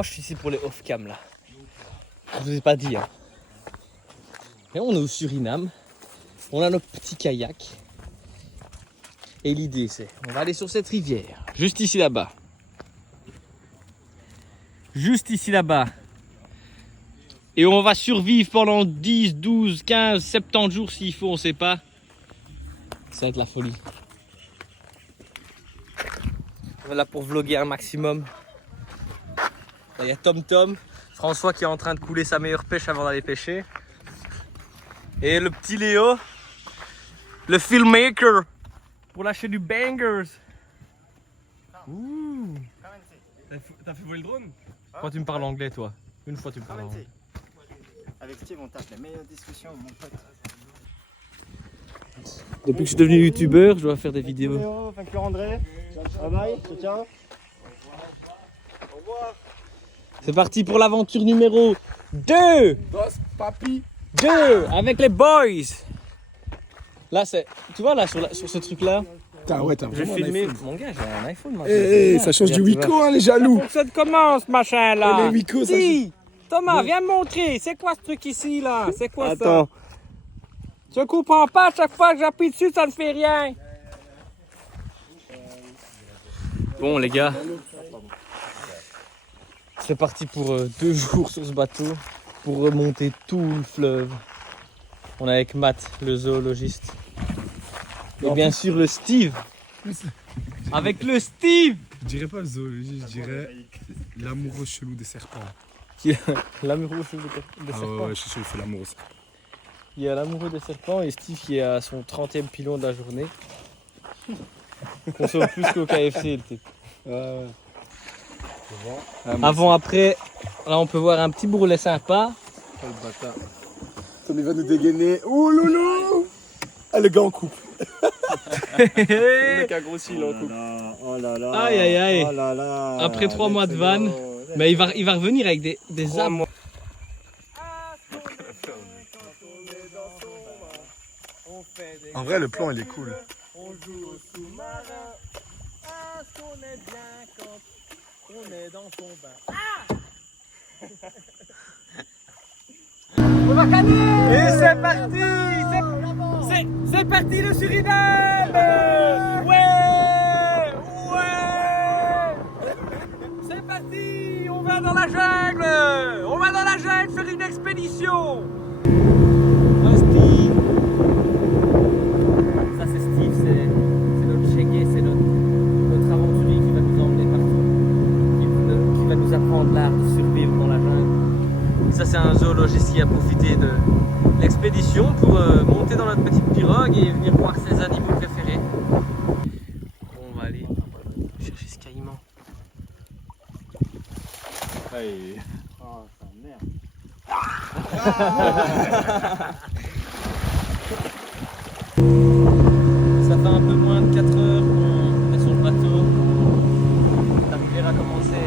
moi je suis ici pour les off-cam là. Je vous ai pas dit. Hein. Et on est au Suriname. On a notre petit kayak. Et l'idée c'est, on va aller sur cette rivière. Juste ici là-bas. Juste ici là-bas. Et on va survivre pendant 10, 12, 15, 70 jours s'il faut, on sait pas. Ça va être la folie. Voilà pour vlogger un maximum. Il y a Tom, François qui est en train de couler sa meilleure pêche avant d'aller pêcher. Et le petit Léo, le filmmaker, pour lâcher du bangers. Ouh. T'as fait voler le drone? Quand tu me parles anglais toi? Une fois tu me parles anglais. Avec Steve on tape la meilleure discussion mon pote. Depuis que je suis devenu youtubeur, je dois faire des vidéos. Léo, vainqueur André, bye bye, je tiens. Au revoir. C'est parti pour l'aventure numéro 2. Dos papi. 2 avec les boys. Là c'est, tu vois là sur ce truc là. Ouais, t'as J'ai vraiment filmé, un iPhone. mon gars j'ai un iPhone moi. Ça change du Wiko hein les jaloux. Ça commence machin là. Les Wiko ça Si, Thomas viens me montrer, c'est quoi ce truc ici là? C'est quoi ça? Je comprends pas, à chaque fois que j'appuie dessus ça ne fait rien. Bon les gars, c'est parti pour 2 jours sur ce bateau pour remonter tout le fleuve. On est avec Matt, le zoologiste. Et bien sûr le Steve. Avec le Steve. Je dirais pas le zoologiste, je dirais l'amoureux chelou des serpents. L'amoureux des Ah serpents. ouais, je suis sûr qu'il fait l'amoureux. Il y a l'amoureux des serpents et Steve qui est à son 30e pilon de la journée. Consomme plus qu'au KFC le type. Avant, après, là on peut voir un petit bourrelet sympa. Oh le bâtard. Ça va nous dégainer. Oh loulou. Ah le gars en coupe. Le mec a grossi il est en coupe. Oh là là. Aïe aïe aïe. Oh là là. Après 3 mois de vanne, mais il va revenir avec des âmes. En vrai le plan il est cool. On joue au sous-marin. Ah, ce qu'on est bien quand on est dans son bain. On va caler. Et c'est parti. C'est parti le Suriname. Ouais. C'est parti. On va dans la jungle. On va dans la jungle faire une expédition. Steve. Ça c'est Steve, c'est notre chégué, c'est notre aventurier qui va nous emmener partout, qui va nous apprendre l'art de survivre dans la jungle. Et ça c'est un zoologiste qui a profité de l'expédition pour monter dans notre petite pirogue et venir voir ses animaux préférés. On va aller chercher ce caïman. Hey. Oh ça merde. Ça fait un peu moins de 4 heures qu'on est sur le bateau. La rivière a commencé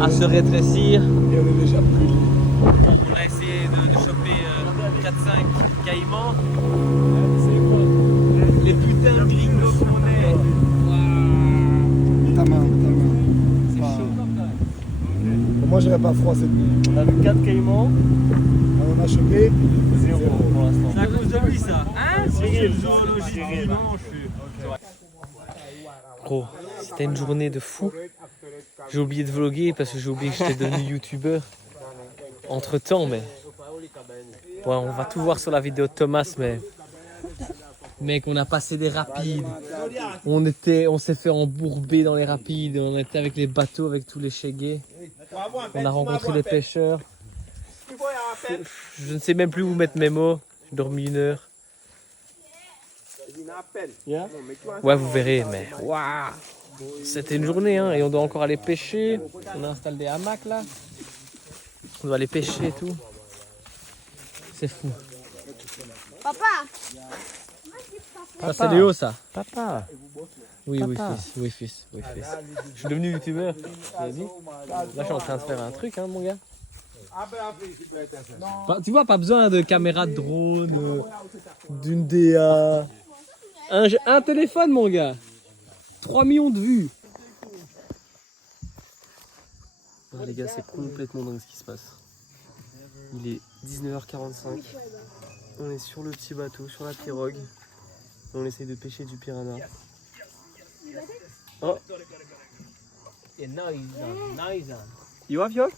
à se rétrécir. Et on est déjà pris. On a essayé de choper 4-5 caïmans. Les putains de gringos qu'on est. Ta main. C'est chaud. Moi j'aurais pas froid cette nuit. On a vu 4 caïmans. On a chopé 0 pour l'instant. C'est à cause de lui ça. Hein Cyril, zoologie dimanche. Gros, c'était une journée de fou. J'ai oublié de vlogger parce que j'ai oublié que j'étais devenu youtubeur. Entre temps, mais. Ouais, on va tout voir sur la vidéo de Thomas, mais. Mec, on a passé des rapides. On s'est fait embourber dans les rapides. On était avec les bateaux, avec tous les chégués. On a rencontré des pêcheurs. Je ne sais même plus où mettre mes mots. J'ai dormi 1 heure. Ouais, vous verrez, mais waouh, c'était une journée, hein, et on doit encore aller pêcher. On a installé des hamacs là. On doit aller pêcher et tout. C'est fou. Papa, Ça, c'est Léo, ça. Papa. Oui, Papa. oui, fils. Je suis devenu youtubeur. Là, je suis en train de faire un truc, hein, mon gars. Tu vois, pas besoin de caméra de drone, d'une DA. Un téléphone, mon gars. 3 millions de vues. Ouais, les gars, c'est complètement dingue ce qui se passe. Il est 19h45. On est sur le petit bateau, sur la pirogue. On essaye de pêcher du piranha. Oh, And now he's on. Now he's on. you have yours?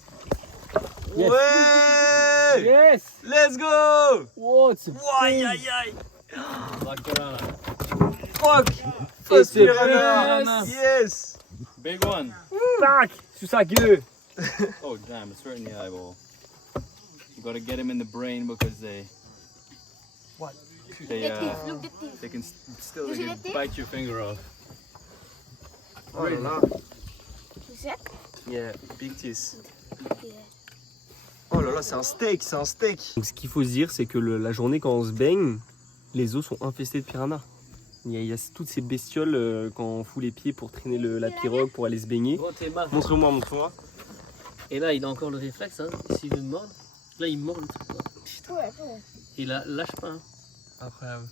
Yes. Ouais. Yes! Let's go. Whoa, it's a Aïe aïe aïe. Black piranha. Fuck. It's First a piranha. Yes. Big one. Back! Sur sa queue! Oh damn, it's right in the eyeball. You gotta get him in the brain because they. What? They The teeth, look the teeth. they can still You they see can the teeth? bite your finger off. Oh là là. You see? Yeah, big teeth. Yeah. Oh là là, c'est un steak, c'est un steak. Donc ce qu'il faut se dire, c'est que la journée quand on se baigne, les eaux sont infestées de piranhas. Il y a toutes ces bestioles quand on fout les pieds pour traîner la pirogue, pour aller se baigner. Gros, t'es marre. Montre-moi, montre-moi. Et là, il a encore le réflexe, hein. S'il veut me mordre, là, il mord le truc. Quoi. Putain. Ouais, ouais. Et là, lâche pas. Hein. Incroyable.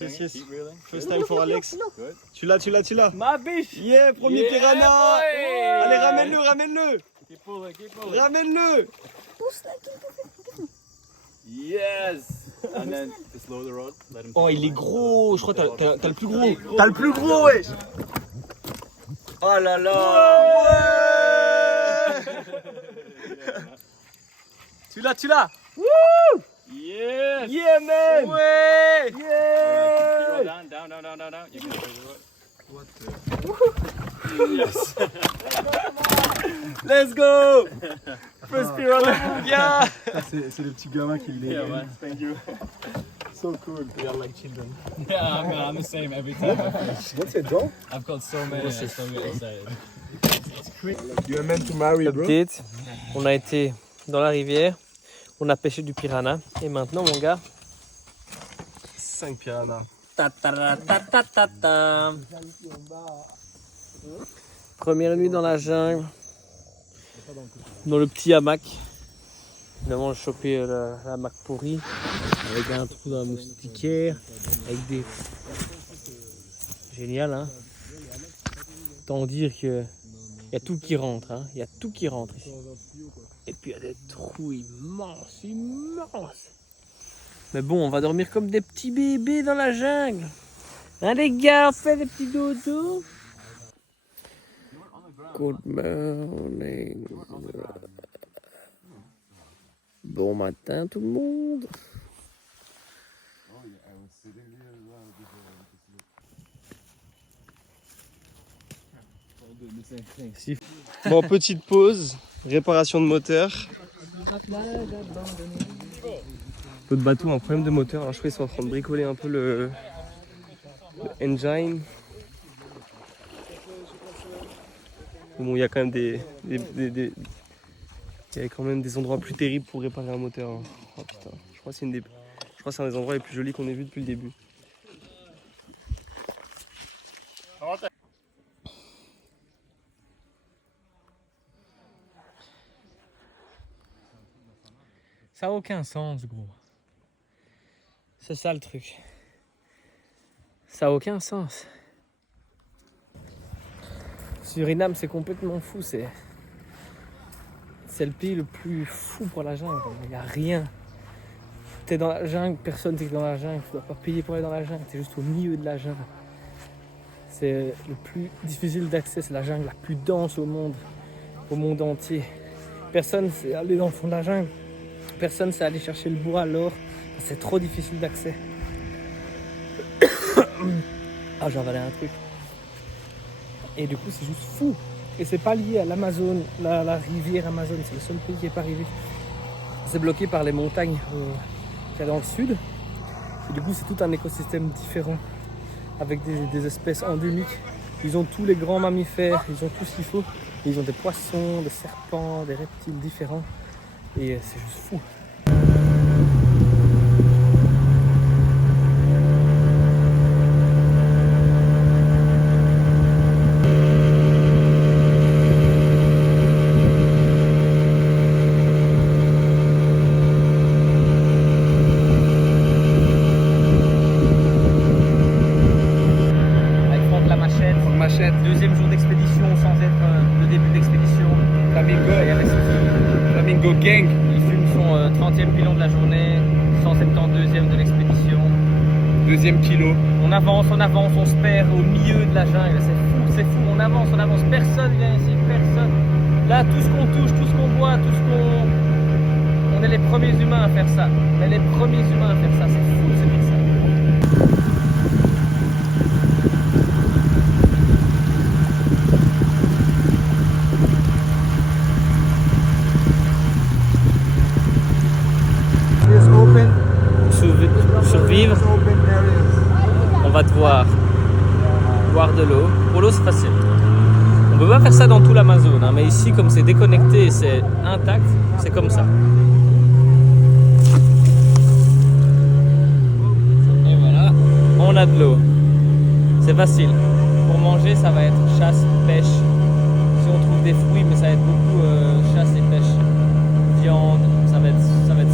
Yes, yes. Keep reeling. First time for Alex. Good. Tu l'as. Ma biche! Yeah, premier Yeah, piranha. boy. Allez, ramène-le. Keep pulling. Keep pulling. Ramène-le. Push like it. Yes. And then just lower the rod. Let him. Oh, il est gros. Je crois que t'as le plus gros. T'as le plus gros, ouais. Oh là là. Tu l'as! Yes. Yeah, man. Ouais! Keep it roll down. You can lower the rod. Yes. Let's go. First piranha. Yeah. C'est le petit gamin qui l'a. Yeah, man. Thank you. So cool. We are like children. Yeah, I'm the same every time. What's it, John? I've got so many. I still get excited. You are meant to marry, bro. Update. On a été dans la rivière, on a pêché du piranha. Et maintenant, mon gars. 5 piranhas. Ta-ta-ra-ta-ta-ta-ta. Première nuit dans la jungle, dans le petit hamac. Évidemment, j'ai chopé la hamac pourri avec un trou dans la moustiquaire, avec des. Génial, hein. Tant dire que il y a tout qui rentre, hein. Il y a tout qui rentre ici. Et puis il y a des trous immenses. Mais bon, on va dormir comme des petits bébés dans la jungle. Hein les gars, on fait des petits dodos. Good morning. Bon matin tout le monde. Bon, petite pause. Réparation de moteur. L'autre bateau a un problème de moteur. Alors je crois qu'ils sont en train de bricoler un peu le engine. Bon, il y a quand même il y a quand même des endroits plus terribles pour réparer un moteur. Hein. Oh, putain. Je crois que c'est un des endroits les plus jolis qu'on ait vu depuis le début. Ça n'a aucun sens, gros. C'est ça le truc. Ça n'a aucun sens. Suriname, c'est complètement fou. C'est le pays le plus fou pour la jungle. Il n'y a rien. T'es dans la jungle, personne n'est dans la jungle. Tu dois pas payer pour aller dans la jungle. T'es juste au milieu de la jungle. C'est le plus difficile d'accès. C'est la jungle la plus dense au monde entier. Personne ne sait aller dans le fond de la jungle. Personne ne sait aller chercher le bois, l'or. C'est trop difficile d'accès. Ah, j'ai avalé un truc. Et du coup, c'est juste fou. Et c'est pas lié à l'Amazone, la rivière Amazon. C'est le seul pays qui n'est pas arrivé. C'est bloqué par les montagnes qu'il y a dans le sud. Et du coup, c'est tout un écosystème différent. Avec des espèces endémiques. Ils ont tous les grands mammifères. Ils ont tout ce qu'il faut. Et ils ont des poissons, des serpents, des reptiles différents. Et c'est juste fou. Avec Franck la machette. Deuxième jour d'expédition sans être le début d'expédition. Go Gang. Il fume son 30e pilon de la journée, 172e de l'expédition. Deuxième kilo. On avance, on se perd au milieu de la jungle. C'est fou, on avance. Personne vient ici, personne. Là, tout ce qu'on touche, tout ce qu'on voit, tout ce qu'on... On est les premiers humains à faire ça. C'est fou de se dire ça. Pour survivre, on va devoir boire de l'eau. Pour l'eau, c'est facile. On peut pas faire ça dans tout l'Amazon, hein, mais ici, comme c'est déconnecté et c'est intact, c'est comme ça. Et voilà, on a de l'eau. C'est facile. Pour manger, ça va être chasse, pêche. Si on trouve des fruits, mais ça va être beaucoup chasse et pêche. Viande, ça va être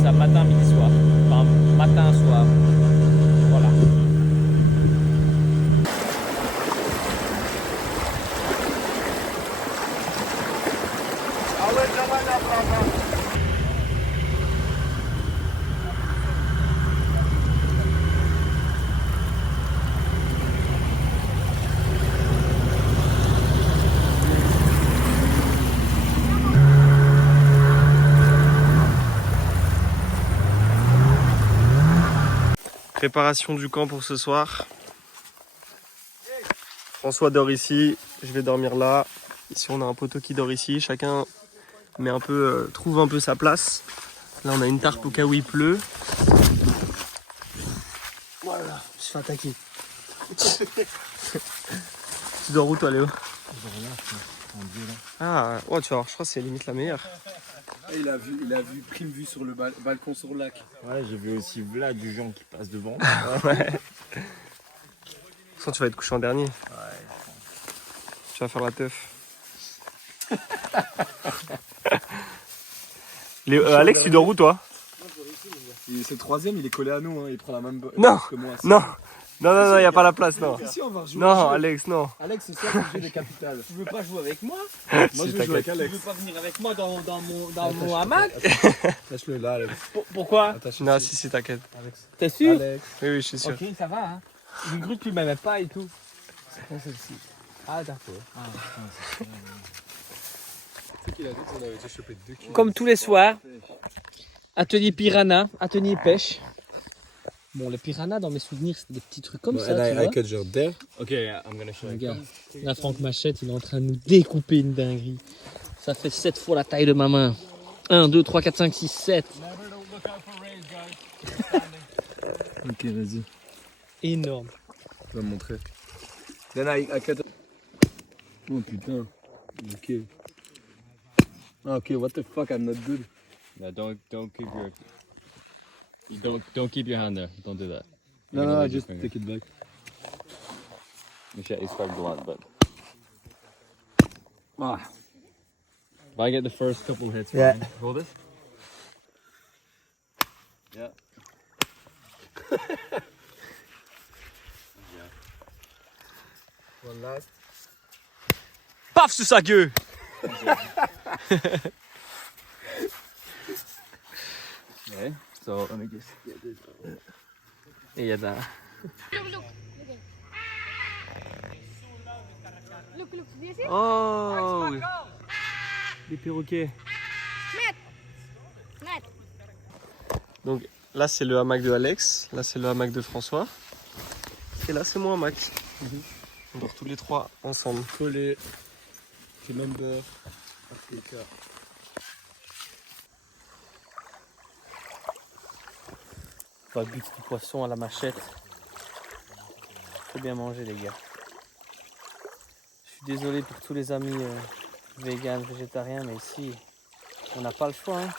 ça, matin, midi, soir. Enfin, matin, soir. Voilà. Préparation du camp pour ce soir. François dort ici, je vais dormir là. Ici on a un poteau qui dort ici, chacun met un peu, trouve un peu sa place. Là on a une tarpe au cas où il pleut. Voilà, je suis attaqué. Tu dors où toi Léo? Ah, ouais, tu vois, je crois que c'est limite la meilleure. Il a vu prime vue sur le balcon sur le lac. Ouais, j'ai vu aussi là du gens qui passent devant. Ouais. Sans tu vas être couché en dernier. Ouais. Tu vas faire la teuf. Alex, tu dors où toi? C'est le troisième, il est collé à nous, hein. Il prend la même Non, que moi. non, il n'y a pas la place, non. Ici, on va rejouer. Non, Alex, non. Alex, ce soir, on joue des capitales. Tu veux pas jouer avec moi? Moi, Si, je veux jouer t'inquiète. avec Alex. Tu veux pas venir avec moi dans mon hamac? Lâche-le là, Alex. Pourquoi? Attache Non, ici. si, t'inquiète. T'es sûr? Alex. Oui, je suis sûr. Ok, ça va, hein. J'ai cru que tu m'aimais pas et tout. Prends celle-ci. Ah, d'accord. C'est qu'il a dit qu'on avait déjà chopé 2 kilos. Comme tous les soirs, atelier piranha, atelier pêche. Bon, les piranhas, dans mes souvenirs, c'était des petits trucs comme ça, tu vois. cut genre there. Okay, yeah, I'm gonna show you. Regarde, là, Franck Machette, il est en train de nous découper une dinguerie. Ça fait 7 fois la taille de ma main. 1, 2, 3, 4, 5, 6, 7. Ok, vas-y. Énorme. Tu vas me montrer. Then I cut. Oh putain. Ok. Ah, ok, what the fuck, I'm not good. No, don't keep your. You don't keep your hand there. Don't do that. No, You're no, gonna I lose your just finger. take it back. It's quite blunt, but Ah. if I get the first couple hits, Yeah. fine. Hold this. Yeah. One last. Paf sur sa gueule. Okay. So let me just get this. Et il y a d'un. Look, do you see? Oh, des perroquets. Net. Donc là c'est le hamac de Alex, là c'est le hamac de François. Et là c'est mon hamac. On dort tous les trois ensemble. Collé. Remember. Africa. On va buter du poisson à la machette. Faut bien manger, les gars. Je suis désolé pour tous les amis véganes, végétariens, mais ici, on n'a pas le choix. Hein.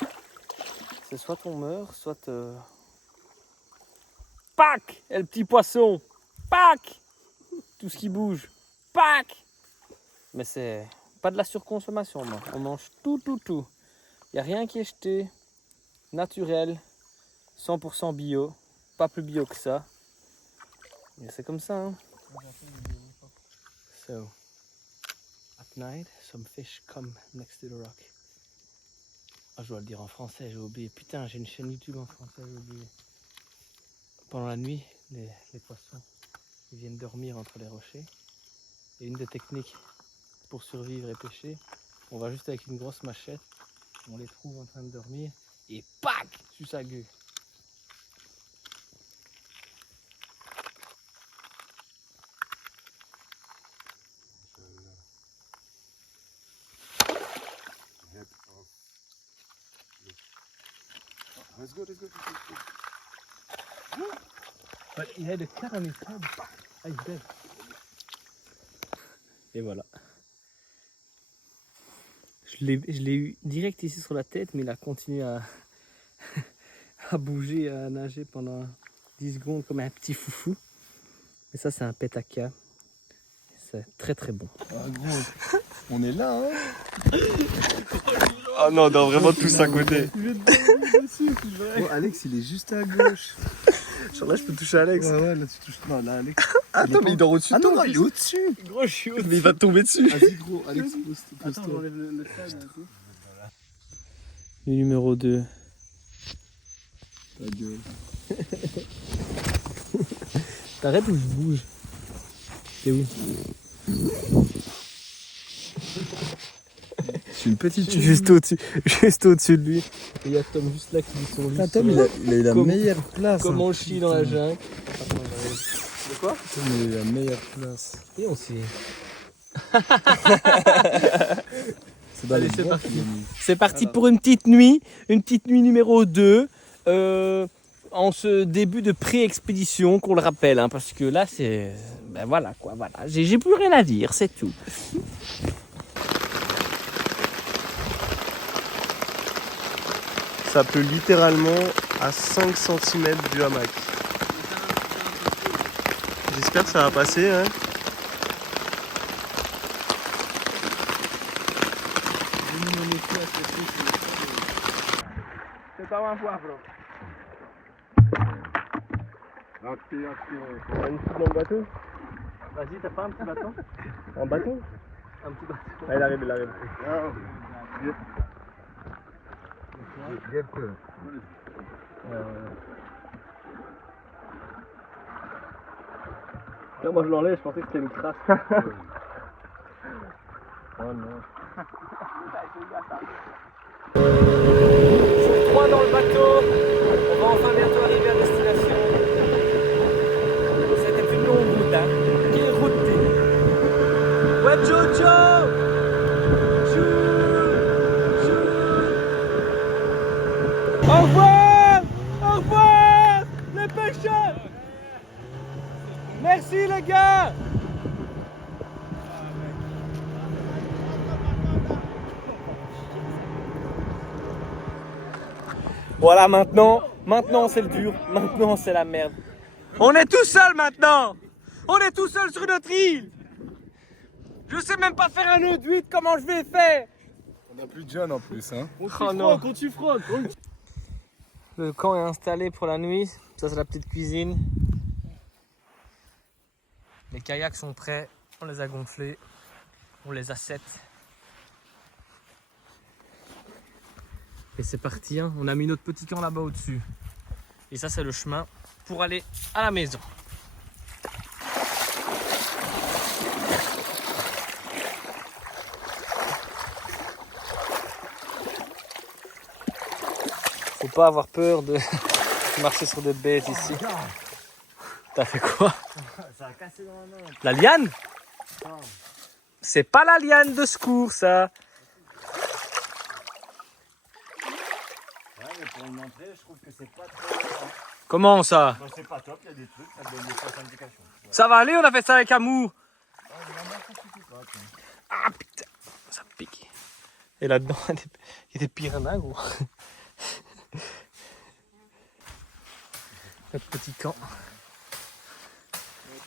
C'est soit on meurt, soit... Pac! Et le petit poisson! Pac! Tout ce qui bouge. Pac! Mais c'est pas de la surconsommation, non. On mange tout. Il n'y a rien qui est jeté. Naturel. 100% bio. Pas plus bio que ça. Mais c'est comme ça, hein. So, at night, some fish come next to the rock. Ah, je dois le dire en français, j'ai oublié. Putain, j'ai une chaîne YouTube en français, j'ai oublié. Pendant la nuit, les poissons ils viennent dormir entre les rochers. Et une des techniques pour survivre et pêcher, on va juste avec une grosse machette, on les trouve en train de dormir et pac sur sa gueule. Let's go, let's go. But he had a cut on his head. Ah, he's dead. Et voilà. Je l'ai eu direct ici sur la tête, mais il a continué à, à bouger, à nager pendant 10 secondes comme un petit foufou. Et ça, c'est un petaka. C'est très très bon. Ah gros, on est là hein. Ah non, on doit vraiment tous à côté. Oh, Alex il est juste à gauche. Genre là, je peux toucher Alex. Ouais, ouais, là tu touches. Non, là Alex. Attends, mais il dort au-dessus de toi. Il est au-dessus. Gros, je suis Mais il va tomber dessus. Vas-y gros, Alex, pose-toi. Attends, j'enlève le stade. Le numéro 2. Ta gueule. T'arrêtes ou je bouge? T'es où? Je suis une petite Juste au-dessus de lui. Et il y a Tom juste là qui dit son lit. Tom, il a eu la Comme- meilleure place. Comme hein. on chie dans la jungle. De quoi? Tom, il a eu la meilleure place. Et on s'y C'est dans Allez, les c'est bois parti. qu'il a mis. C'est parti pour une petite nuit numéro 2. En ce début de pré-expédition, qu'on le rappelle, hein, parce que là c'est... Ben voilà quoi, voilà. J'ai plus rien à dire, c'est tout. Ça pleut littéralement à 5 cm du hamac. J'espère que ça va passer. Hein. C'est pas ma voix, bro. Magnifique dans le bateau. Vas-y, t'as pas un petit bâton? En bâton. Un petit bâton. Ah, il arrive, il arrive. Là, moi je l'enlève, je pensais que c'était une crasse. Oh non. Jour 3 dans le bateau, on va enfin bientôt arriver à destination. C'était une longue route, hein. Quelle route t'es? Ouais, Jojo! Au revoir! Au revoir! Les pêcheurs! Merci les gars! Voilà, maintenant c'est le dur, maintenant c'est la merde. On est tout seul maintenant. On est tout seul sur notre île. Je sais même pas faire un autre 8, comment je vais faire? On a plus de jeunes en plus hein. Oh non. Le camp est installé pour la nuit, ça c'est la petite cuisine. Les kayaks sont prêts, on les a gonflés, on les a set. Et c'est parti, hein. On a mis notre petit camp là-bas au-dessus. Et ça c'est le chemin pour aller à la maison. Faut pas avoir peur de marcher sur des bêtes ici. T'as fait quoi? Ça a cassé dans la main. La liane? C'est pas la liane de secours ça. Ouais, mais pour une entrée, je trouve que c'est pas trop. Comment ça? Bon, c'est pas top, il y a des trucs, ça donne des fausses indications. Ça va aller, on a fait ça avec amour. Ah putain, ça pique. Et là-dedans, il y a des piranhas gros. Notre petit camp.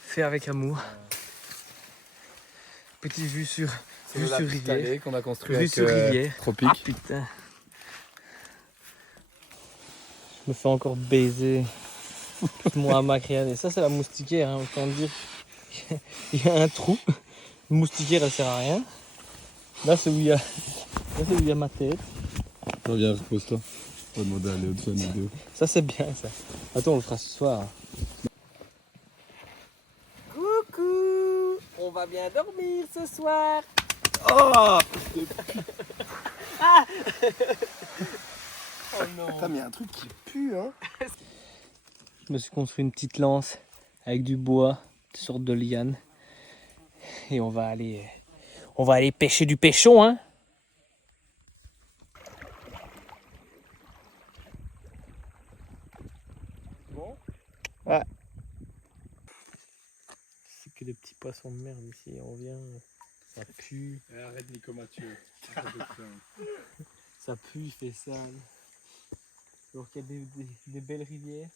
Fait avec amour. Petite vue sur rivière. Qu'on a construit Vue avec sur rivière. Tropique. Ah putain. Je me fais encore baiser. Moi à ma créane. Ça c'est la moustiquaire, hein, autant dire. Il y a un trou. La moustiquaire elle sert à rien. Là c'est où il y a ma tête. Viens, repose-toi. On va demander à Léo de faire une vidéo. Ça c'est bien ça. Attends, on le fera ce soir. Coucou, on va bien dormir ce soir. Oh Oh non. Putain, mais il y a un truc qui pue, hein. Je me suis construit une petite lance avec du bois, une sorte de liane. Et on va aller pêcher du pêchon, hein. Bon. Ouais. C'est que des petits poissons de merde ici, on vient, ça pue. Arrête Nico Mathieu. Ça pue, il fait sale. Alors qu'il y a des belles rivières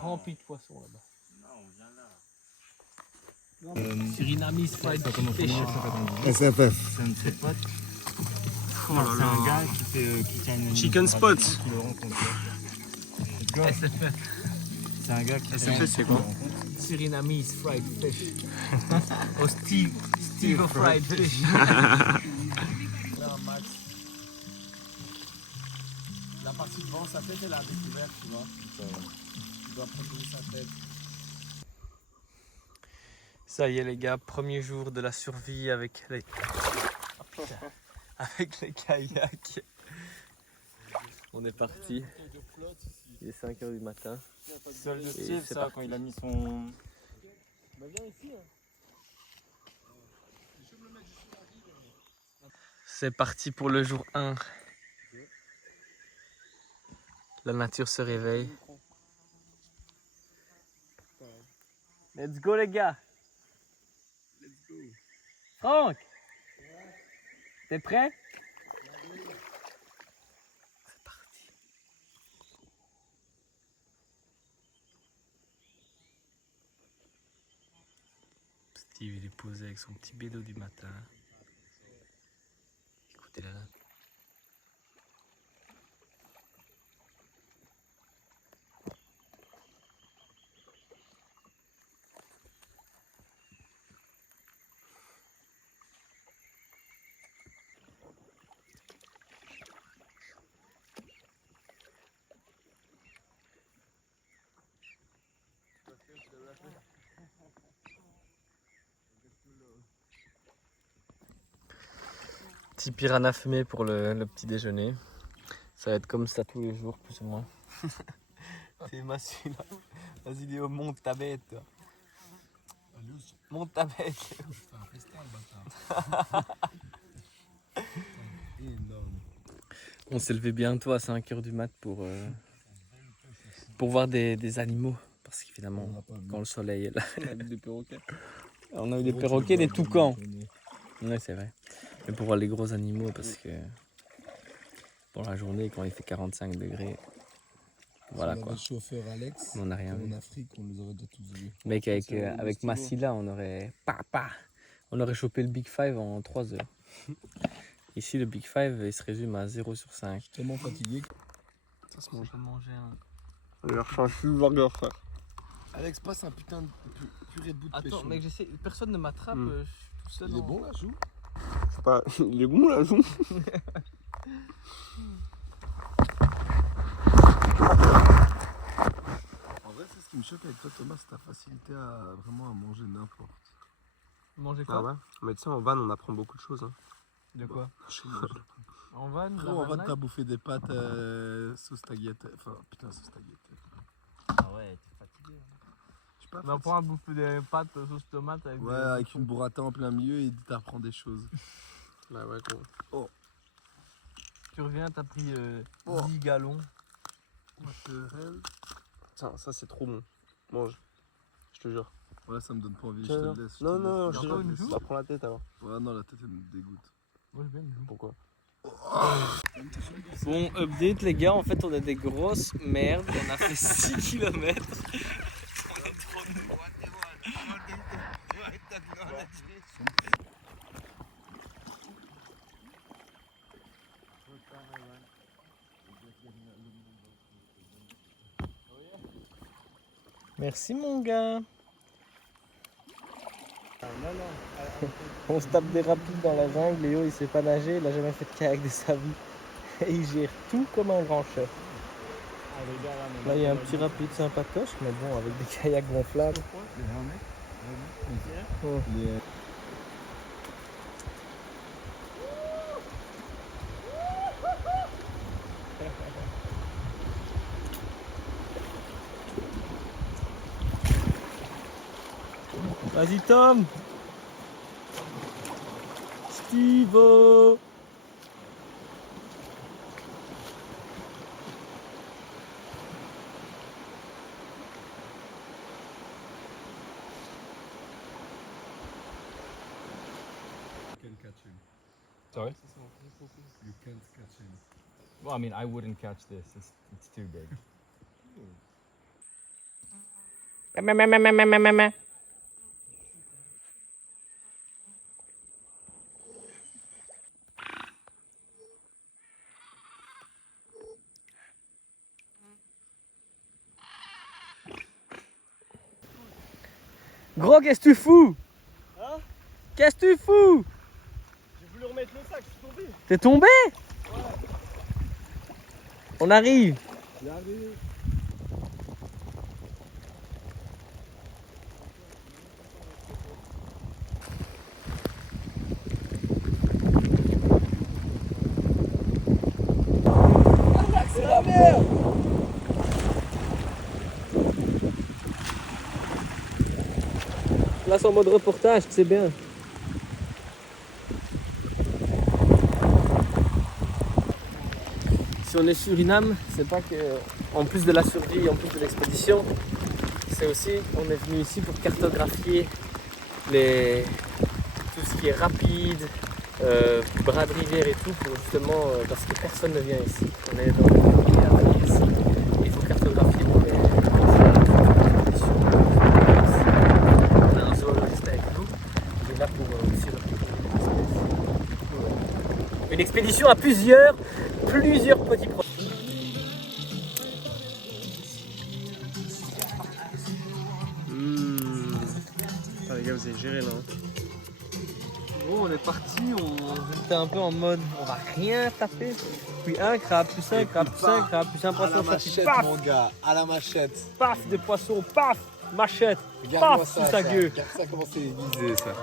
remplies de poissons là-bas. Non, on vient là. Surinamis fried fish. SFF. C'est un de ses potes. C'est un gars qui tient une Chicken Spots. qui le rencontre. SFF. C'est un gars qui SFF, c'est quoi? Surinamis fried fish. Oh, Steve fried fish. Là, Max. La partie devant sa tête, elle a découvert, tu vois. Tu dois protéger sa tête. Ça y est les gars, premier jour de la survie avec les... Oh, putain. Avec les kayaks. On est parti. Il est 5h du matin. Seul de Et Steve, c'est ça, parti. quand il a mis son. C'est parti pour le jour 1. La nature se réveille. Let's go les gars. Franck, t'es prêt? C'est parti. Steve il est posé avec son petit bédo du matin. Écoutez là. Petit piranha fumé pour le petit déjeuner. Ça va être comme ça tous les jours, plus ou moins. T'es massu là. Vas-y Léo, monte ta bête. Toi. Monte ta bête. On s'est levé bientôt à 5h du mat pour voir des animaux. Parce qu'évidemment, quand le soleil est là, on a vu des perroquets. On a eu des perroquets, des toucans. Ouais, c'est vrai. Mais pour voir les gros animaux, parce que pour la journée, quand il fait 45 degrés, voilà quoi. Le chauffeur Alex, On n'a rien vu. en Afrique, on les aurait déjà tous vus. Mec, avec Massila, on aurait on aurait chopé le Big Five en 3 heures. Ici, le Big Five, il se résume à 0 sur 5. Je suis tellement fatigué. Ça se mange. Manger un... Allez, refais un burger, frère. Alex, passe un putain de purée de bout de Attends, pêchon. mec, personne ne m'attrape. Je suis tout seul. Il est bon, là, joue? C'est pas... Il est bon, là, joue. En vrai, c'est ce qui me choque avec toi, Thomas, c'est ta facilité à vraiment à manger n'importe. Manger Ah quoi? ouais. Mais tu sais, en van, on apprend beaucoup de choses. Hein. De quoi? Je mange. En van? Gros, en vrai, t'as bouffé des pâtes sauce tagliatelle. Enfin, putain, sauce tagliatelle. Ah ouais, t'es fatigué. Je sais pas. On apprend à bouffer des pâtes sauce tomate avec Ouais, avec une burrata en plein milieu et t'apprends des choses. Bah ouais, gros. Tu reviens, t'as pris 10 10 gallons. Tiens, ça, c'est trop bon. Mange. Je te jure. Ouais, ça me donne pas envie, je Tiens, te le laisse. non, non, je je te te laisse. jure. Ça prend la tête alors. Ouais, non, la tête, elle me dégoûte. Moi, je viens. Pourquoi? Bon, update les gars, en fait on a des grosses merdes, on a fait 6 km. Merci mon gars. On se tape des rapides dans la jungle, Léo il sait pas nager, il a jamais fait de kayak de sa vie. Et il gère tout comme un grand chef. Là, il y a un petit rapide sympatoche, mais bon, avec des kayaks gonflables. Oh. Vas-y Tom. Steve. Sorry? You can't catch him. Well, I mean, I wouldn't catch this. It's too big. Gros, qu'est-ce que tu fous? Hein? Qu'est-ce que tu fous? J'ai voulu remettre le sac, je suis tombé. T'es tombé? On arrive. Là, c'est en mode reportage, tu sais bien. Si on est Suriname, c'est pas que, en plus de la survie, en plus de l'expédition, c'est aussi, on est venu ici pour cartographier tout ce qui est rapide, bras de rivière et tout, pour justement, parce que personne ne vient ici. On est dans le pays à venir ici. Il faut cartographier pour les conditions. On a un zoologiste avec nous, qui est là pour aussi recueillir les espèces. Une expédition à plusieurs petits projets. Ah, les gars, vous avez géré là. Gros, on est parti, on était un peu en mode on va rien taper. Puis un crabe, plus un crabe, plus un crabe, plus un poisson, paf, mon gars, à la machette. paf, des poissons, paf, machette, Regarde-moi paf, sous sa gueule. Regarde ça, comment c'est aiguisé ça.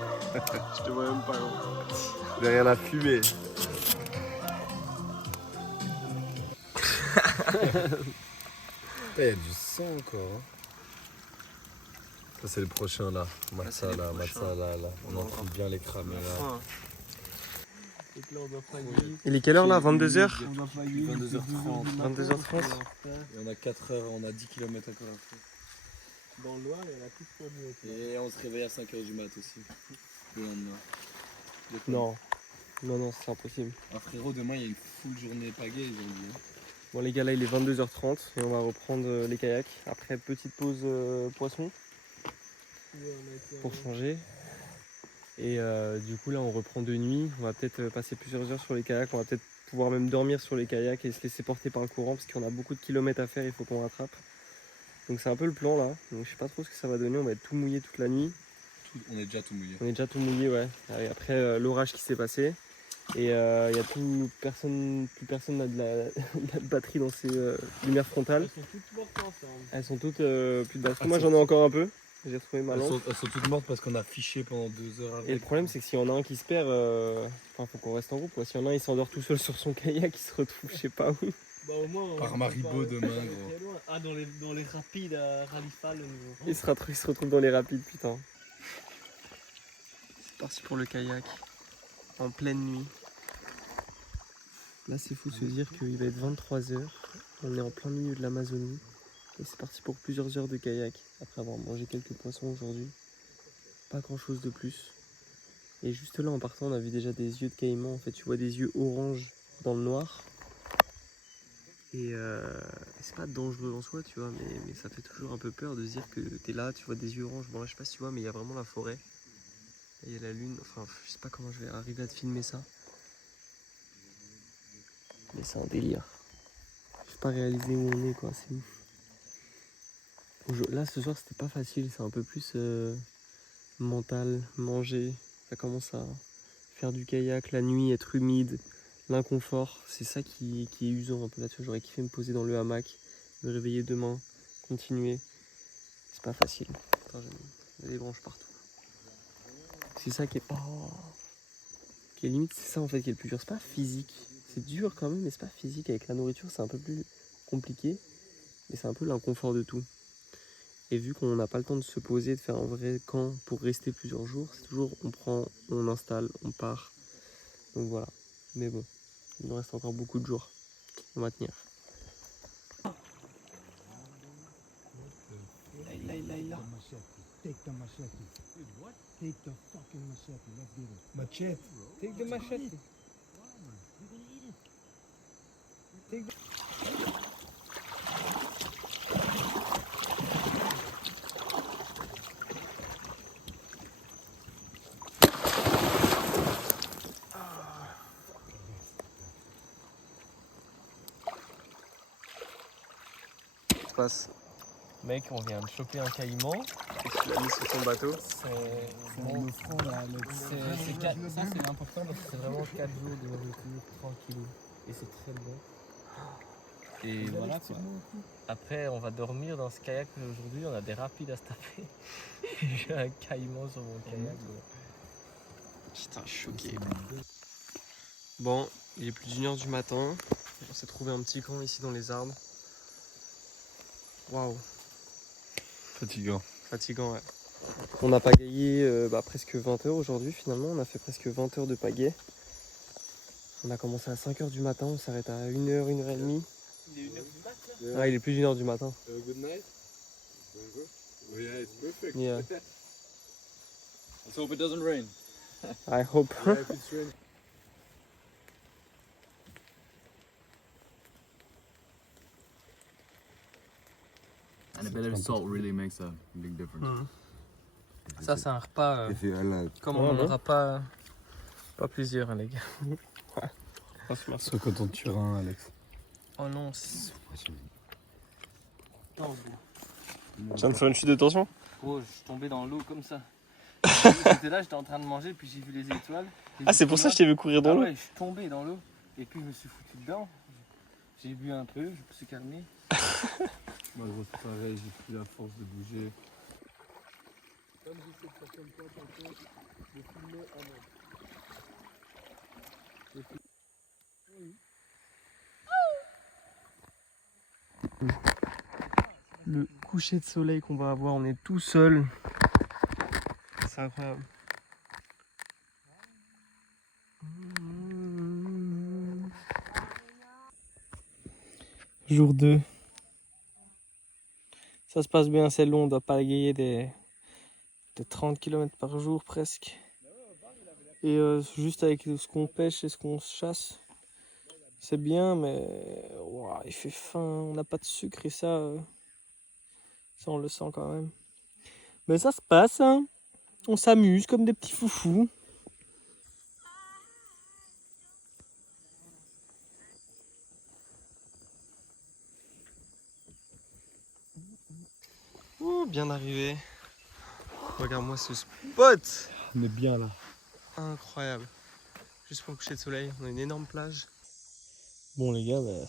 Je te vois même pas, gros. Derrière la fumée. Il y a du sang encore. Hein. Ça c'est le prochain là. Matza là, Matza là. On est en train de bien les cramer là. Il est quelle heure là? 22h? 22h30. 22h30. Et on a 4 heures, on a 10 km encore à faire. Dans le Loir, il y en a plus de Et on se réveille à 5h du mat aussi. Le lendemain. Non. Non, c'est impossible. Ah frérot, demain il y a une full journée pagaie, ils ont dit. Hein. Bon les gars, là il est 22h30 et on va reprendre les kayaks. Après petite pause poisson pour changer. Et du coup là on reprend de nuit. On va peut-être passer plusieurs heures sur les kayaks. On va peut-être pouvoir même dormir sur les kayaks et se laisser porter par le courant parce qu'on a beaucoup de kilomètres à faire, il faut qu'on rattrape. Donc c'est un peu le plan là. Donc je sais pas trop ce que ça va donner. On va être tout mouillé toute la nuit. On est déjà tout mouillé. On est déjà tout mouillé, ouais. Et après l'orage qui s'est passé. Et il y a plus personne n'a de la batterie dans ces lumières frontales. Elles sont toutes mortes ensemble. Elles sont toutes plus de batterie. Moi j'en ai encore un peu. J'ai retrouvé ma lampe. Elles sont toutes mortes parce qu'on a fiché pendant 2 heures avec. Et le problème c'est que s'il y en a un qui se perd, faut qu'on reste en groupe. S'il y en a un il s'endort tout seul sur son kayak, il se retrouve je sais pas où. Bah au moins, Par Maribo demain gros. très loin. Ah, dans les rapides à Ralifal au niveau. Il se retrouve dans les rapides, putain. C'est parti pour le kayak. En pleine nuit. Là c'est fou de se dire qu'il va être 23h. On est en plein milieu de l'Amazonie. Et c'est parti pour plusieurs heures de kayak. Après avoir mangé quelques poissons aujourd'hui. Pas grand chose de plus. Et juste là en partant on a vu déjà des yeux de caïman. En fait tu vois des yeux orange dans le noir. Et c'est pas dangereux en soi tu vois. Mais ça fait toujours un peu peur de se dire que t'es là, tu vois des yeux orange. Bon là je sais pas si tu vois mais il y a vraiment la forêt. Et il y a la lune. Enfin je sais pas comment je vais arriver à te filmer ça. Mais c'est un délire. Je pas réalisé où on est quoi, c'est ouf. Là ce soir c'était pas facile, c'est un peu plus mental, manger. Ça commence à faire du kayak la nuit, être humide, l'inconfort, c'est ça qui est usant un peu là-dessus. J'aurais kiffé me poser dans le hamac, me réveiller demain, continuer. C'est pas facile. Attends, j'ai des branches partout. C'est ça qui est pas... qui est limite, c'est ça en fait qui est le plus dur. C'est pas physique. C'est dur quand même, mais c'est pas physique. Avec la nourriture, c'est un peu plus compliqué. Mais c'est un peu l'inconfort de tout. Et vu qu'on n'a pas le temps de se poser, de faire un vrai camp pour rester plusieurs jours, c'est toujours on prend, on installe, on part. Donc voilà. Mais bon, il nous reste encore beaucoup de jours. On va tenir. Take the machete. What? Take the fucking machete. Let's get it. Machete. Take the machete. Se passe. Mec, on vient de choper un caïman. Il a mis sur son bateau. Ça, c'est l'important parce que c'est vraiment 4 jours de nourriture tranquille. Et c'est très bon. Et voilà quoi. Après, on va dormir dans ce kayak. Aujourd'hui, on a des rapides à se taper. J'ai un caïman sur mon kayak. Putain, choqué. Bon, il est plus d'1h du matin. On s'est trouvé un petit camp ici dans les arbres. Waouh. Fatigant. Fatigant, ouais. On a pagayé presque 20 heures aujourd'hui finalement. On a fait presque 20 heures de pagaie. On a commencé à 5h du matin. On s'arrête à 1h, 1h30. Il est 1h du matin. Ah, il est plus d'1h du matin. Good night. Oh yeah, it's perfect. Yeah, Let's hope it doesn't rain. I hope. Yeah, if it's raining. And a bit of salt really makes a big difference. Ça, c'est un repas. If you like. Comme on n'en aura pas plusieurs, hein, les gars. Sois content de Turin, Alex. Oh non, Tu vas me faire une chute de tension? oh, je suis tombé dans l'eau comme ça. J'étais là, j'étais en train de manger, puis j'ai vu les étoiles. Ah, c'est pour ça que je t'ai vu courir dans Ah l'eau? ouais, je suis tombé dans l'eau. Et puis je me suis foutu dedans. J'ai bu un peu, je me suis calmé. Moi, gros, c'est pareil, j'ai plus la force de bouger. Le coucher de soleil qu'on va avoir, on est tout seul. C'est incroyable. Jour 2. Ça se passe bien, c'est long, on doit pagayer de 30 km par jour presque. Et juste avec ce qu'on pêche et ce qu'on chasse, c'est bien, mais ouah, il fait faim, on n'a pas de sucre et ça on le sent quand même. Mais ça se passe, hein. On s'amuse comme des petits foufous. Ouh, bien arrivé. Regarde-moi ce spot. On est bien là. Incroyable. Juste pour le coucher de soleil, on a une énorme plage. Bon, les gars, bah,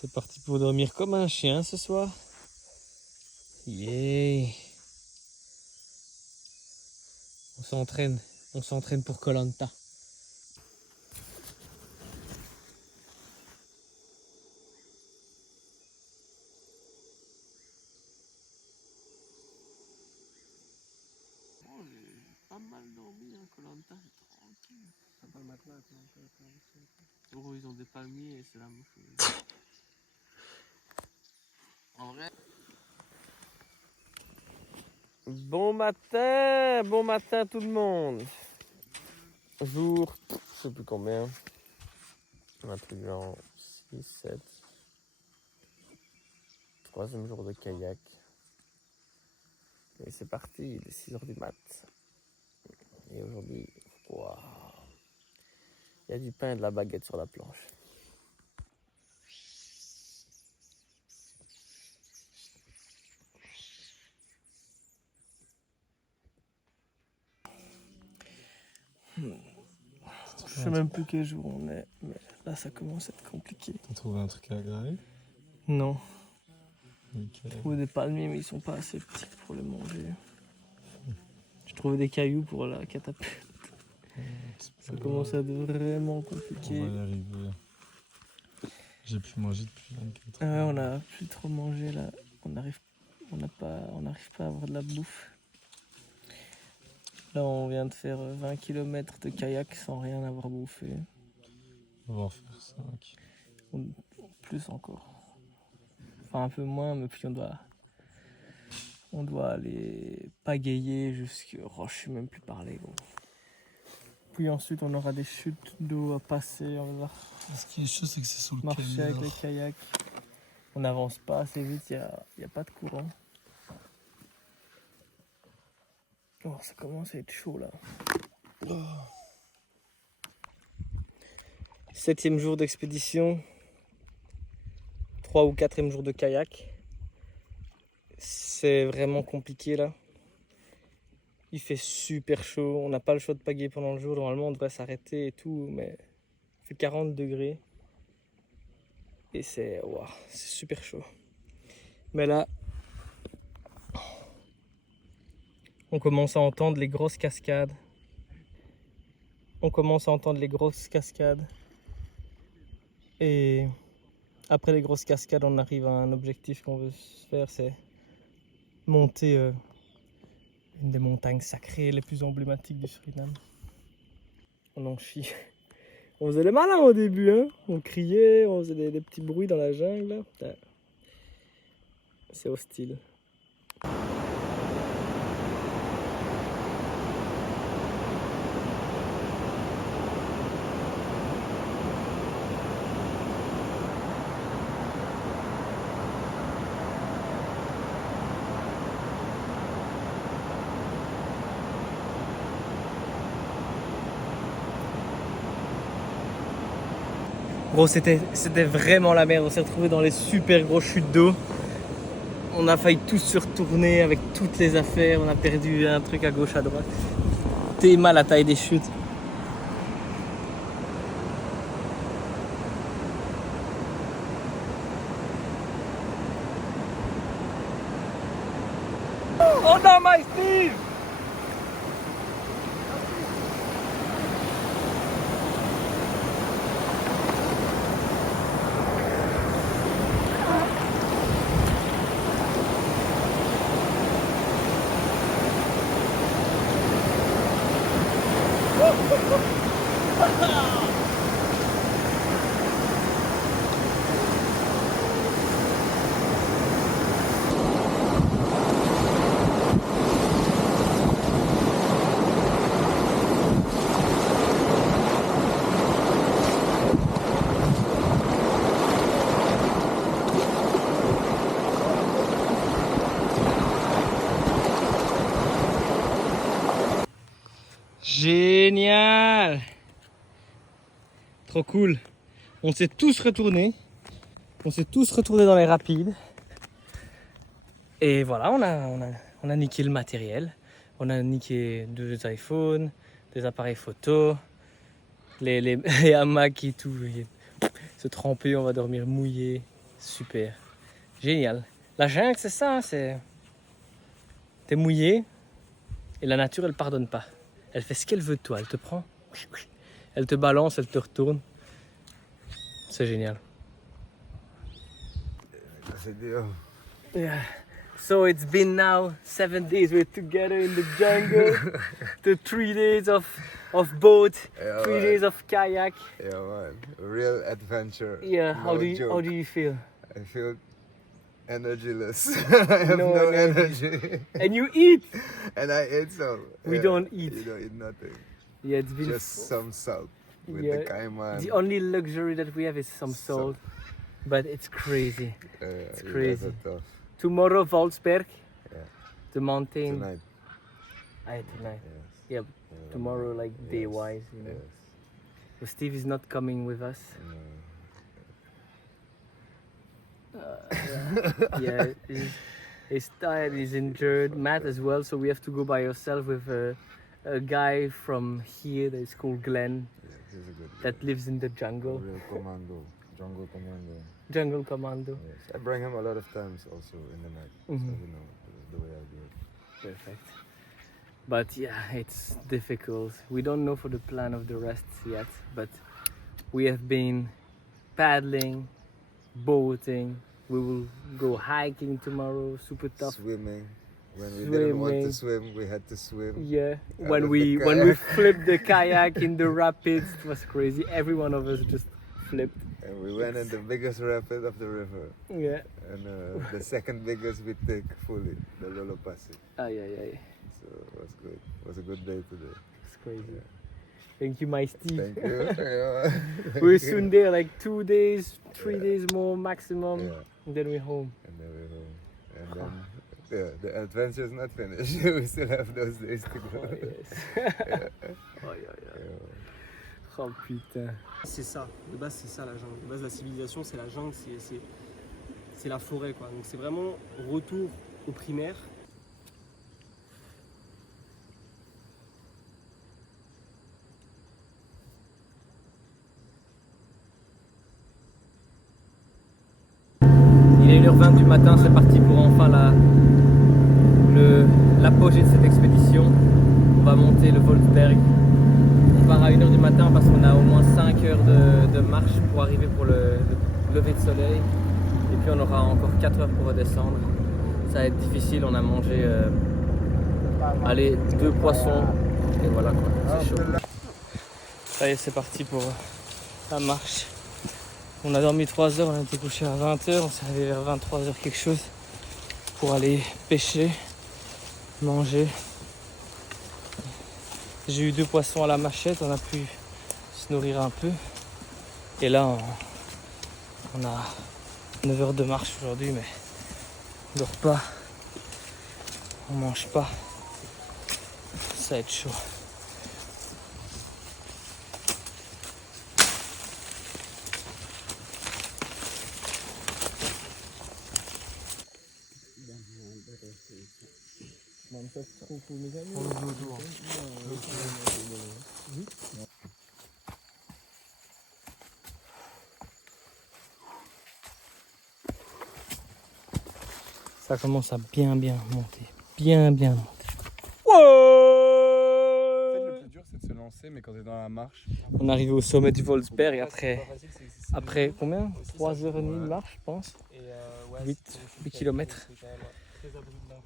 c'est parti pour dormir comme un chien ce soir. Yeah. On s'entraîne pour Koh Lanta. Oh, j'ai pas mal dormi, hein, Koh Lanta, c'est tranquille. T'as pas le matelas, Koh Lanta. Oh, ils ont des palmiers et c'est la mouche. En vrai. Bon matin tout le monde. Jour, je sais plus combien. Un truc genre 6, 7. Troisième jour de kayak. Et c'est parti, il est 6h du mat. Et aujourd'hui, waouh, il y a du pain et de la baguette sur la planche. Je sais même plus quel jour on est, mais là ça commence à être compliqué. T'as trouvé un truc à graver? Non, Nickel. j'ai trouvé des palmiers mais ils sont pas assez petits pour les manger. J'ai trouvé des cailloux pour la catapulte. Ça commence à être vraiment On compliqué. va y arriver. J'ai pu manger depuis 24 Ah ouais, heures. on a plus trop mangé là. On n'arrive pas à avoir de la bouffe. Là, on vient de faire 20 km de kayak sans rien avoir bouffé. On va en faire 5. Plus encore. Enfin, un peu moins, mais puis on doit aller pagayer jusqu'à... Oh, je sais même plus parler, gros. Puis ensuite, on aura des chutes d'eau à passer. On va Ce qui est chaud, c'est que c'est sous le marcher avec les kayaks. On n'avance pas assez vite, il n'y a pas de courant. Oh, ça commence à être chaud là. 7e jour d'expédition. 3 ou 4e jour de kayak. C'est vraiment compliqué là. Il fait super chaud. On n'a pas le choix de pagayer pendant le jour. Normalement, on devrait s'arrêter et tout, mais il fait 40 degrés. Et c'est super chaud. Mais là, on commence à entendre les grosses cascades. Et après les grosses cascades, on arrive à un objectif qu'on veut faire, c'est monter une des montagnes sacrées les plus emblématiques du Suriname. On en chie. On faisait les malins au début, hein. On criait, on faisait des petits bruits dans la jungle. Là. Putain. C'est hostile. Gros, c'était vraiment la merde. On s'est retrouvés dans les super grosses chutes d'eau. On a failli tous se retourner avec toutes les affaires. On a perdu un truc à gauche, à droite. T'es mal la taille des chutes. Oh non, my Steve! Génial! Trop cool. On s'est tous retournés. On s'est tous retournés dans les rapides. Et voilà, on a niqué le matériel. On a niqué 2 iPhones, des appareils photo, les hamacs et tout. Se tremper, on va dormir mouillé. Super. Génial. La jungle, c'est ça, hein, c'est... T'es mouillé et la nature, elle pardonne pas. Elle fait ce qu'elle veut de toi, elle te prend, elle te balance, elle te retourne. C'est génial. Yeah. So it's been now 7 days we're together in the jungle. The 3 days of boat, 3 days of kayak. Yeah, man. A real adventure. Yeah, how No do joke. you feel? I feel energyless. I have No no energy. energy. And you eat? And I ate some. We don't eat. You don't eat nothing. Yeah, it's been Just some salt with Yeah. the cayman. the only luxury that we have is some salt. But it's crazy. It's crazy. Tough. Tomorrow, Volsberg, Yeah. the mountain. Tonight. Tonight. Yes. Yeah, tomorrow, like Yes. day-wise, you know. Yes. But Steve is not coming with us. Yeah, he's tired, he's injured. Matt as well, so we have to go by ourselves with a guy from here that is called Glenn Yeah, he's a good that lives in the jungle. real commando, jungle commando. Jungle Commando. Yes, I bring him a lot of times also in the night, so Mhm. you know the way I do it. Perfect. But yeah, it's difficult. We don't know for the plan of the rest yet, but we have been paddling, boating. We will go hiking tomorrow. Super tough. Swimming. When we didn't want to Swimming. swim, we had to swim. Yeah, Out when of we the when we kayak. flipped the kayak in the rapids, it was crazy. Every one of us just flipped. And we went in the biggest rapid of the river. Yeah. And the second biggest we take fully, the Lolopasi. Ay, ay, ay. So it was good. It was a good day today. It's crazy. Thank you, my Steve. Thank you. Yeah. Thank We're you. soon there, like 2 days, 3 Yeah. days more maximum. Yeah. And then we're home. And then we're home. And then yeah, the adventure is not finished. We still have those days to go. Oh, yes. Yeah. Aïe, aïe, aïe. Yeah. Oh putain. C'est ça, de base c'est ça la jungle. De base la civilisation c'est la jungle, c'est la forêt quoi. Donc c'est vraiment retour au primaire. Il est 1h20 du matin, c'est parti pour enfin l'apogée de cette expédition. On va monter le Volksberg. On part à 1h du matin parce qu'on a au moins 5 heures de marche pour arriver pour le lever de soleil. Et puis on aura encore 4 heures pour redescendre. Ça va être difficile, on a mangé allez, 2 poissons. Et voilà quoi, c'est chaud. Ça y est, c'est parti pour la marche. On a dormi 3 heures, on a été couché à 20h, on s'est réveillé vers 23h quelque chose pour aller pêcher, manger. J'ai eu 2 poissons à la machette, on a pu se nourrir un peu. Et là, on a 9 heures de marche aujourd'hui, mais on dort pas, on mange pas. Ça va être chaud. Ça commence à bien monter. Bien monter. En fait, le plus dur, c'est de se lancer, mais quand t'es dans la marche. On est arrivé au sommet du Volksberg après combien 3h30 de marche, je pense. 8 km.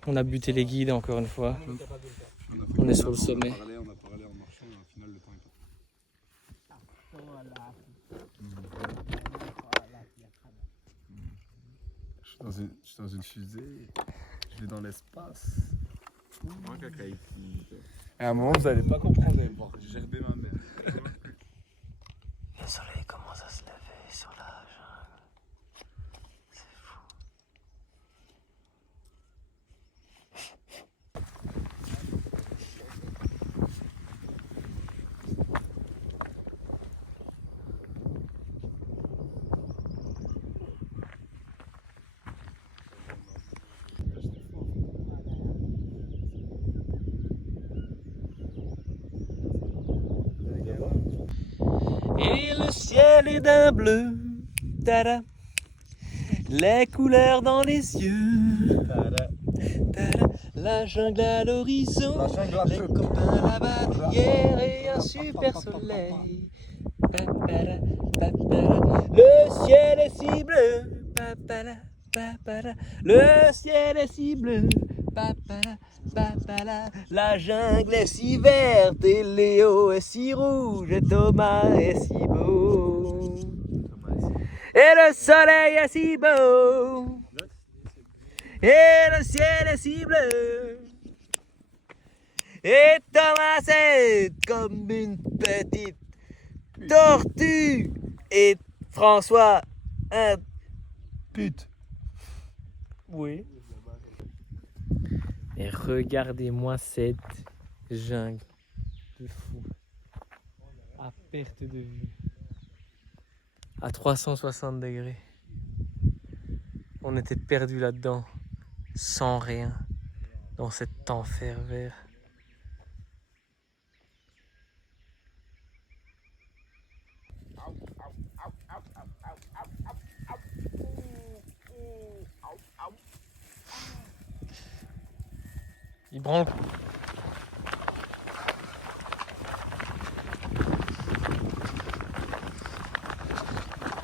On a buté les guides encore une fois. On est sur le sommet. On a parlé en marchant, et au final, le temps est Je suis dans une fusée, je vais dans l'espace. Et à un moment, vous allez pas comprendre, vous allez voir, j'ai gerbé ma mère. Le soleil commence à se lever sur la jungle. C'est fou. Et le ciel est d'un bleu, tada. Les couleurs dans les yeux, tada. La jungle à l'horizon, les copains à la barrière et un super soleil. Papara, papara. Le ciel est si bleu, papara, papara. Le ciel est si bleu, papara, papara. La jungle est si verte et Léo est si rouge et Thomas est si beau. Et le soleil est si beau. Et le ciel est si bleu. Et Thomas est comme une petite tortue. Et François, un pute. Oui. Et regardez-moi cette jungle de fou. À perte de vue. À 360 degrés. On était perdus là-dedans. Sans rien. Dans cet enfer vert. Il branle.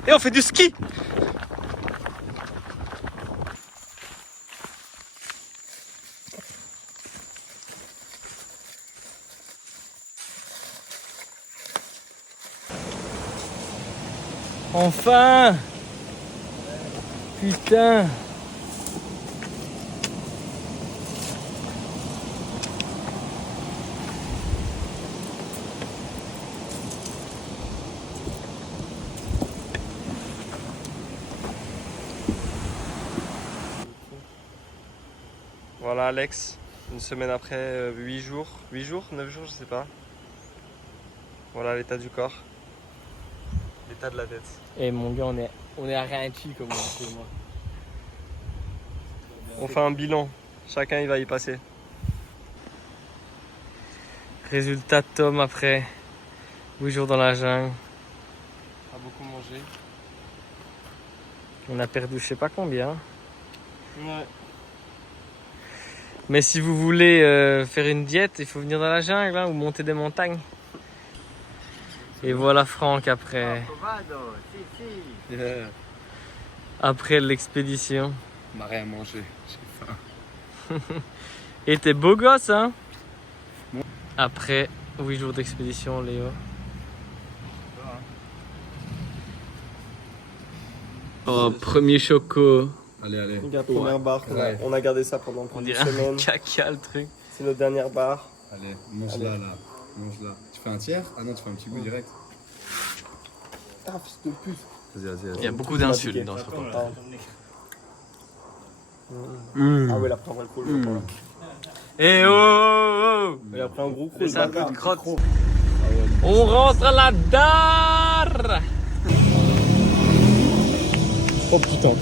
Et on fait du ski. Enfin! Putain! Voilà Alex, une semaine après, 8 jours, 9 jours, je sais pas. Voilà l'état du corps, l'état de la tête. Et mon gars, on est à rien dessus comme on dit moi. On fait un bilan, chacun il va y passer. Résultat de Tom après 8 jours dans la jungle. On a beaucoup mangé. On a perdu je sais pas combien. Ouais. Mais si vous voulez faire une diète, il faut venir dans la jungle hein, ou monter des montagnes. Et voilà Franck après, après l'expédition. On m'a rien mangé, j'ai faim. Et t'es beau gosse hein. Après 8 jours d'expédition Léo. Oh premier choco. Allez, allez. Regarde, première barre, on a gardé ça pendant On une dirait un semaine. caca le truc. C'est notre dernière barre. Allez, mange-la là. Mange-la. Tu fais un tiers? Ah non, tu fais un petit bout direct. Ah, fils de pute. Vas-y. Il y a beaucoup d'insultes dans ce repas. Ah ouais, après on va le call. Eh oh, oh, oh. Et après un gros call. Laisse un peu de crotte. On rentre à la dare. Oh putain.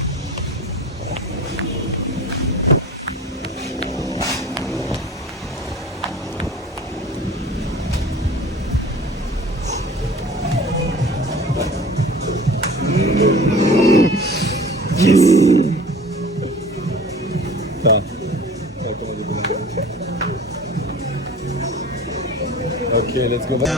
Ok, let's go back.